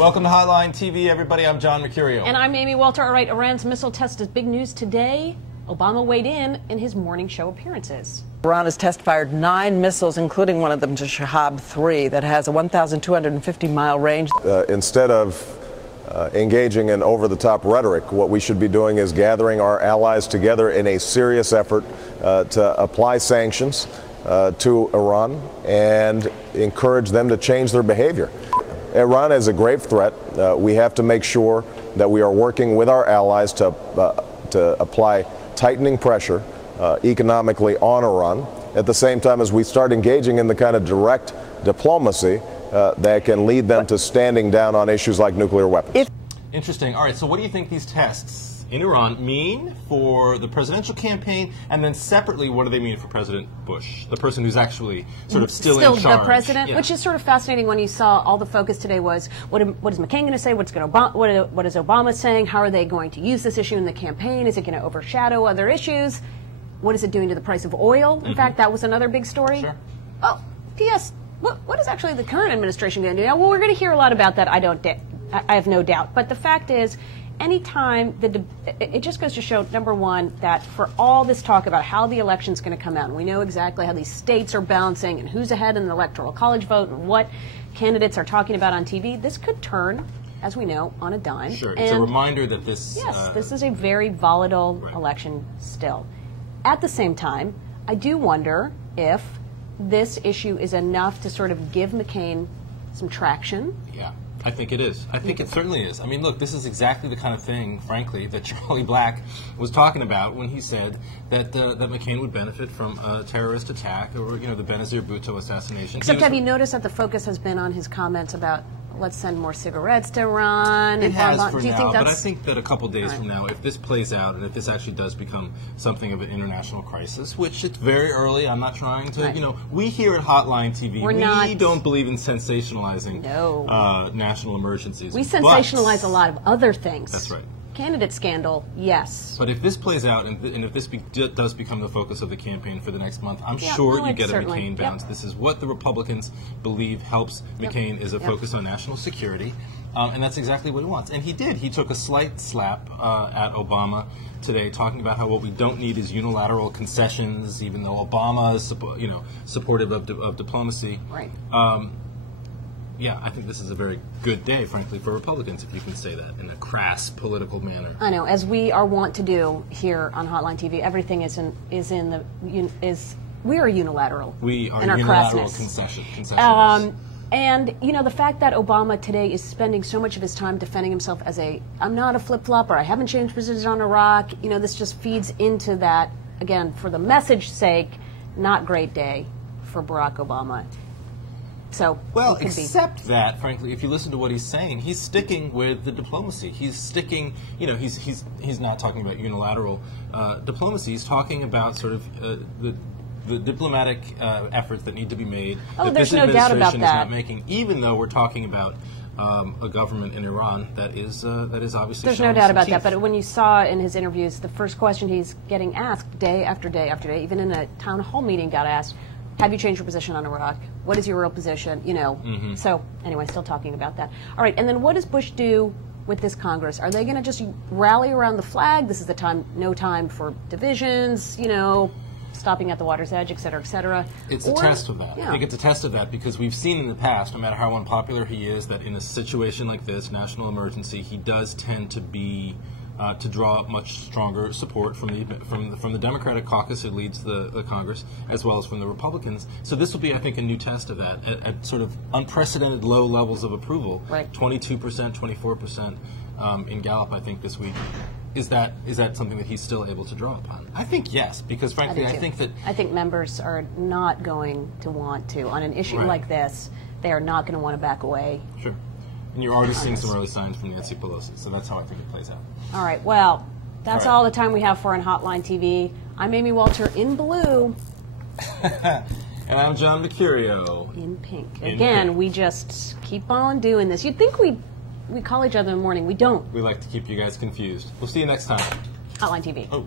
Welcome to Hotline TV, everybody. I'm John Mercurio. And I'm Amy Walter. All right, Iran's missile test is big news today. Obama weighed in his morning show appearances. Iran has test-fired 9 missiles, including one of them to Shahab-3, that has a 1,250-mile range. Instead of engaging in over-the-top rhetoric, what we should be doing is gathering our allies together in a serious effort to apply sanctions to Iran and encourage them to change their behavior. Iran is a grave threat. We have to make sure that we are working with our allies to apply tightening pressure economically on Iran at the same time as we start engaging in the kind of direct diplomacy that can lead them to standing down on issues like nuclear weapons. Interesting. All right, so what do you think these tests in Iran mean for the presidential campaign, and then separately, what do they mean for President Bush, the person who's actually sort of still in charge? The president, yeah. Which is sort of fascinating when you saw all the focus today was, what is McCain going to say, what is Obama saying, how are they going to use this issue in the campaign, is it going to overshadow other issues, what is it doing to the price of oil? In fact, that was another big story. Sure. Oh, P.S., what is actually the current administration going to do now? Well, we're going to hear a lot about that, I have no doubt. But the fact is, anytime it just goes to show, number one, that for all this talk about how the election's going to come out, and we know exactly how these states are balancing and who's ahead in the electoral college vote and what candidates are talking about on TV, this could turn, as we know, on a dime. Sure, it's a reminder that this... Yes, this is a very volatile election still. At the same time, I do wonder if this issue is enough to sort of give McCain some traction. Yeah. I think it is. I think it certainly is. I mean, look, this is exactly the kind of thing, frankly, that Charlie Black was talking about when he said that that McCain would benefit from a terrorist attack or, you know, the Benazir Bhutto assassination. Except have you noticed that the focus has been on his comments about let's send more cigarettes to Iran? It has for now, but I think that a couple days from now, if this plays out and if this actually does become something of an international crisis, which it's very early, I'm not trying to, you know, we here at Hotline TV, we don't believe in sensationalizing national emergencies. We sensationalize a lot of other things. That's right. Candidate scandal, yes. But if this plays out and if this does become the focus of the campaign for the next month, I'm sure you get a McCain bounce. This is what the Republicans believe helps McCain is a focus on national security, and that's exactly what he wants. And he did. He took a slight slap at Obama today, talking about how what we don't need is unilateral concessions, even though Obama is supportive of diplomacy. Right. Yeah, I think this is a very good day, frankly, for Republicans, if you can say that in a crass political manner. I know, as we are wont to do here on Hotline TV, everything we are unilateral. We are in our unilateral concessions. And you know, the fact that Obama today is spending so much of his time defending himself as I'm not a flip-flopper, I haven't changed positions on Iraq. You know, this just feeds into that. Again, for the message's sake, not great day for Barack Obama. So, well, except that, frankly, if you listen to what he's saying, he's sticking with the diplomacy. He's sticking, you know, he's not talking about unilateral diplomacy. He's talking about sort of the diplomatic efforts that need to be made. Oh, there's no doubt about that. Is not making, even though we're talking about a government in Iran that is obviously. There's no doubt about that. But when you saw in his interviews, the first question he's getting asked day after day after day, even in a town hall meeting, got asked, have you changed your position on Iraq? What is your real position? You know. So anyway, still talking about that. All right, and then what does Bush do with this Congress? Are they going to just rally around the flag? This is the time, no time for divisions. You know, stopping at the water's edge, et cetera, et cetera. It's a test of that. Yeah. I think it's a test of that because we've seen in the past, no matter how unpopular he is, that in a situation like this, national emergency, he does tend to be. To draw much stronger support from the Democratic caucus who leads the Congress, as well as from the Republicans. So this will be, I think, a new test of that at sort of unprecedented low levels of approval. Right. 22%, 24% in Gallup, I think, this week. Is that something that he's still able to draw upon? I think yes, because frankly, I think members are not going to want to on an issue like this. They are not going to want to back away. Sure. And you're already seeing some early signs from Nancy Pelosi, so that's how I think it plays out. All right, well, that's all the time we have for on Hotline TV. I'm Amy Walter in blue. And I'm John Mercurio. In pink. Again, we just keep on doing this. You'd think we call each other in the morning. We don't. We like to keep you guys confused. We'll see you next time. Hotline TV. Oh.